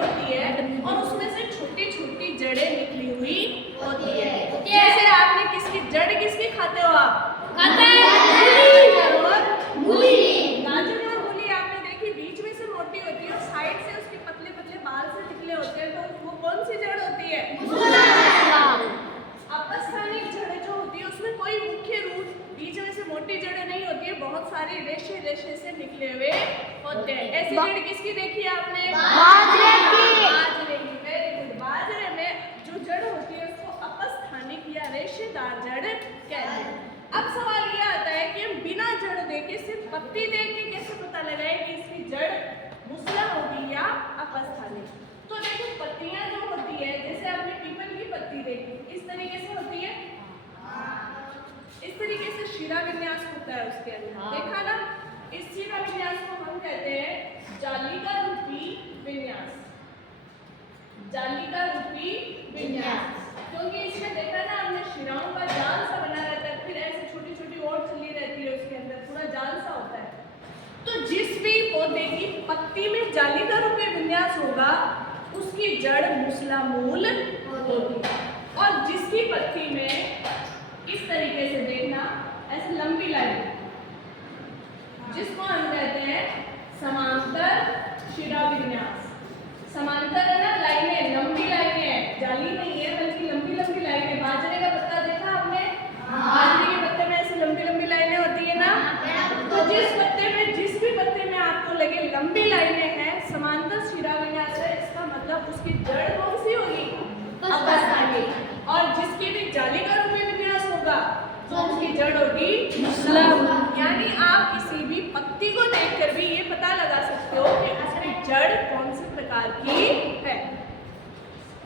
होती है और उसमें से छोटी छोटी जड़ें निकली हुई होती है। जैसे आपने किसकी जड़ किसकी खाते हो आप? गाजर और मूली आपने देखी, बीच में से मोटी होती है और साइड से उसके पतले पतले बाल से निकले होते हैं, तो वो कौन सी जड़ होती है? अपस्थानिक जड़ जो होती है उसमें कोई मुख्य रूट, बीच में से मोटी जड़ें नहीं होती है, बहुत सारे रेशे रेशे से निकले हुए होते हैं। ऐसी जड़ किसकी देखी है आपने? बाजरे की। Very good. बाजरे में जो जड़ होती है उसको अपस्थानिक या रेशेदार जड़ कहते हैं। अब सवाल ये आता है कि हम बिना जड़ देखे सिर्फ पत्ती देख के कैसे पता लगाए कि इसकी जड़ मुसला होगी या अपस्थानिक? तो देखो, पत्तियां जो होती है, जैसे आपने पीपल की पत्ती देखी, इस तरीके से होती है, इस तरीके से शिरा विन्यास होता है उसके अंदर, देखा ना? इस शिरा विन्यास को हम कहते हैं जालिका रूपी विन्यास। जालिका रूपी विन्यास, क्योंकि इसमें देखा ना हमने, शिराओं का जाल सा बना रहता है, फिर ऐसे छोटी छोटी और चली रहती है, उसके अंदर पूरा जाल सा होता है। तो जिस भी पौधे की पत्ती में जालिका रूपी विन्यास होगा उसकी जड़ मुसला मूल होगी, और जिसकी पत्ती में इस तरीके से देखना, ऐसे लंबी लाइन, जिसको हम कहते हैं समांतर शिरा विन्यास। समांतर है ना, लाइनें, लंबी लाइनें हैं, जाली नहीं है बल्कि लंबी लंबी लाइनें। बाजरे का पत्ता देखा आपने? बाजरे के पत्ते में ऐसे लंबी लंबी लाइनें होती है ना? तो जिस पत्ते में, जिस भी पत्ते में आपको लगे लंबी लाइनें हैं, समांतर शिरा विन्यास है, इसका मतलब उसकी जड़ कौन सी होगी? अपस्थानिक। और जिसकी भी जालिका रूपी विन्यास होगा तो उसकी जड़ होगी मुसला। यानी आप किसी भी पत्ती को देखकर भी ये पता लगा सकते हो कि उसकी जड़ कौन से प्रकार की है।